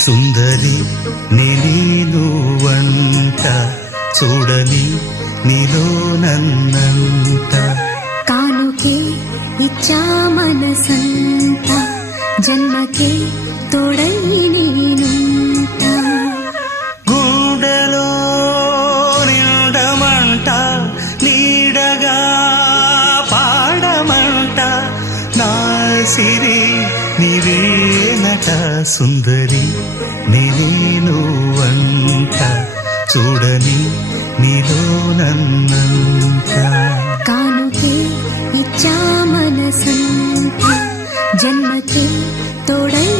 సుందరి నేను వంట చూడని నీలో నన్నంత కానుకే ఇచ్చా మనసంత జన్మకే తోడై నేనుంట గుండెలో నిండమంట నీడగా పాడమంట నా సిరి నీవేనట సుందరి నేను వంట చూడని నీలో నన్నంత కానుకే ఇచ్చా మనసంత జన్మకే తోడై